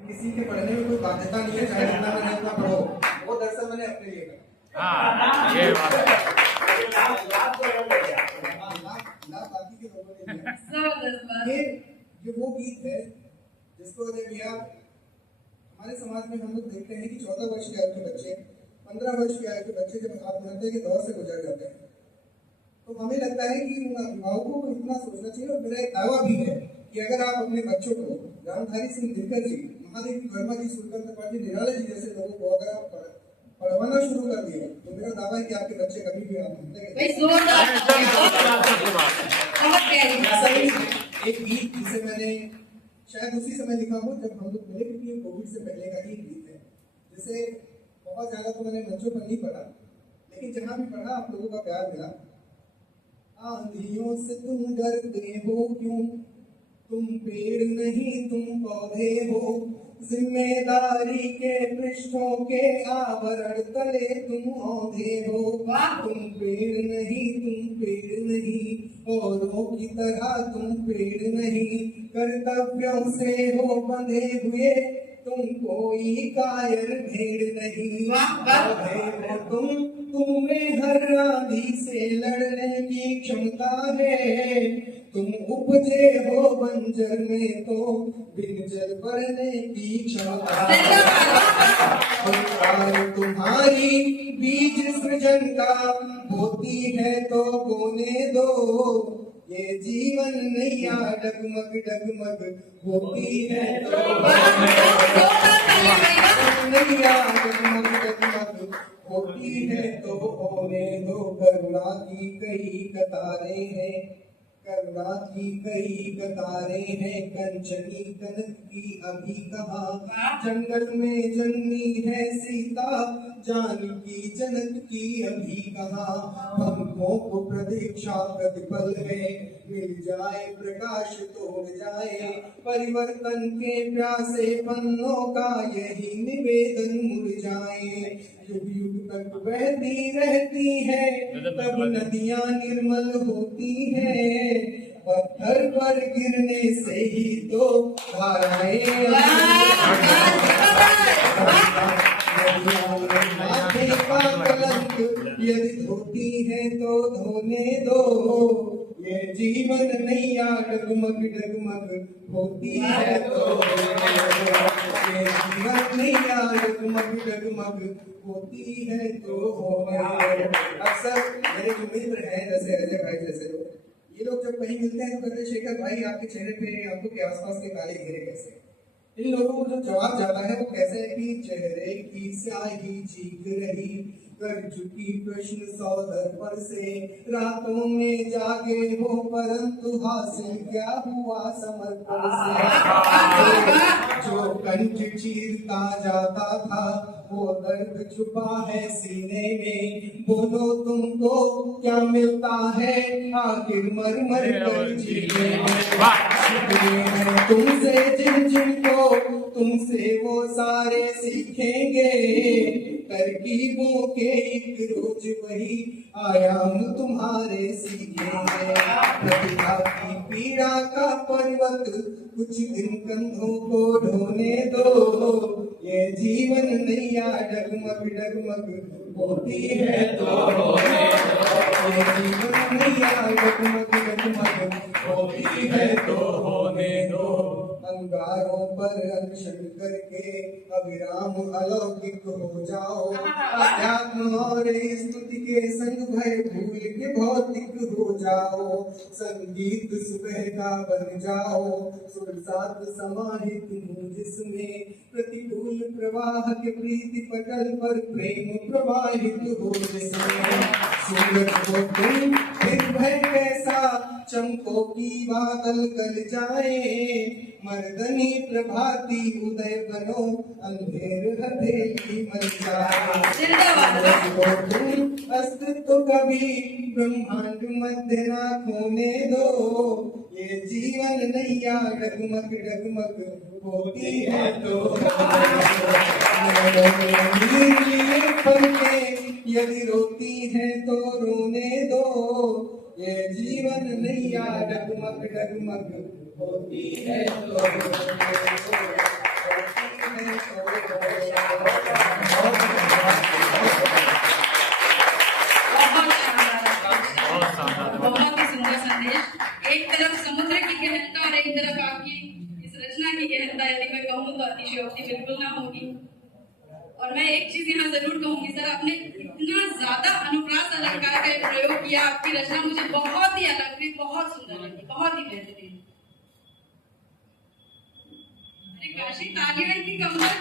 किसी के पढ़ने में कोई बाध्यता नहीं है, चाहे जितना मैंने उतना पढ़ो। वो दरअसल मैंने अपने लिए करा। ये बात है। बाकी के लोगों ने किया। ये वो गीत है जिसको जब यह हमारे समाज में हम लोग देखते हैं कि 14 वर्ष की आयु के बच्चे, 15 वर्ष की आयु के बच्चे जब आत्महत्या के दौर से गुजर जाते हैं, तो हमें लगता है कि उन अभिभावकों को इतना सोचना चाहिए। और मेरा एक दावा भी है कि अगर आप अपने बच्चों को रामधारी सिंह दिनकर जी, महादेवी वर्मा जी, सुल्तान पाटिल निराला जी जैसे लोगों को अगर आप पढ़वाना शुरू कर दिया, तो मेरा दावा है कि आपके बच्चे कभी भी आत्महत्या एक गीत जिसे मैंने शायद उसी समय लिखा हो जब हम लोग मिले, क्योंकि ये कोविड से पहले का ही गीत है, जिसे बहुत ज्यादा तो मैंने मंचों पर नहीं पढ़ा, लेकिन जहां भी पढ़ा आप लोगों का प्यार मिला। आंधियों से तुम डरते हो क्यों, तुम पेड़ नहीं तुम पौधे हो, जिम्मेदारी के पृष्ठों के आवरण तले तुम औंधे हो। तुम पेड़ नहीं औरों की तरह तुम पेड़ नहीं, कर्तव्यों से हो बंधे हुए तुम कोई कायर भेड़ नहीं। हो तुम्हें हर आंधी से लड़ने की क्षमता है, तुम उपजे हो बंजर में तो बिन जल भरने की क्षमता है। तुम्हारी बीज सृजन का होती है तो बोने दो, ये जीवन नैया डगमग डगमग होती है तो नैया डगमग डगमग होती है तो होने दो। करुणा की कई कतारें हैं, करुणा की कई कतारें हैं, कंचनी कनक की अभी कहाँ, जंगल में जन्मी है सीता, जानकी जनक की अभी कहाँ। पंखों को प्रतीक्षा प्रतिपल है, मिल जाए प्रकाश तोड़ जाए, परिवर्तन के प्यासे पन्नों का यही निवेदन मुड़ जाए। युग युग तक बहती रहती है तब नदियां निर्मल होती है, पत्थर पर गिरने से ही तो धाराएं माथे का कलंक यदि धोती है तो धोने दो, ये जीवन नैया डगमग डगमग होती है तो ये जीवन नैया डगमग डगमग होती है तो अक्सर मेरे जो मित्र हैं जैसे अजय भाई जैसे लोग, ये लोग जब कहीं मिलते हैं तो कहते हैं शेखर भाई आपके चेहरे पे आंखों के आसपास के काले घेरे कैसे। इन लोगों को जो जवाब जाता है वो कैसे है कि चेहरे की स्याही चीख रही, कर चुकी प्रश्न सौ दर्पण से, रातों में जागे हो परंतु हासिल क्या हुआ समर्पण से। जो कंठ चीरता जाता था वो दर्द छुपा है सीने में, बोलो तुमको क्या मिलता है आखिर मर मर कर जीने में। तुमसे जिन को तुमसे वो सारे सीखेंगे, तरकीबों के एक रोज वही आयाम तुम्हारे सीखेंगे। प्रतिभा की पीड़ा का पर्वत कुछ दिन कंधों को ढोने दो, ये जीवन नैया डगमग डगमग होती है तो ये जीवन नैया डगमग डगमग होती है तो होने दो। अंगारों पर अनशन करके अविराम अलौकिक हो जाओ, अध्यात्म और स्तुति के संग भय भूल के भौतिक हो जाओ, संगीत सुबह का बन जाओ, सुरसात समाहित हूँ जिसमें, प्रतिकूल प्रवाह के प्रीति पटल पर प्रेम प्रवाहित हो जिसमें। सूरज को तुम निर्भय कैसा चमको की बादल गल जाए, मर्दनी प्रभाती उदय बनो अंधेर हथेली मर जाए। तुम अस्तित्व कभी ब्रह्मांड मध्य ना खोने दो, ये जीवन नैया डगमग डगमग होती है तो यदि रोती है तो रोने दो, ये जीवन नैया डगमग डगमग होती है तो बहुत ही सुंदर संदेश। एक तरफ समुद्र की गहनता और एक तरफ आपकी इस रचना की गहनता, यदि मैं कहूँ तो अतिशयोक्ति बिल्कुल ना होगी। और मैं एक चीज यहाँ जरूर कहूंगी सर, आपने इतना ज्यादा अनुप्रास अलंकार का प्रयोग किया, आपकी रचना मुझे बहुत ही अलग लगी, बहुत सुंदर लगी, बहुत ही बेहतरीन। अरे काशी तालियां की कमर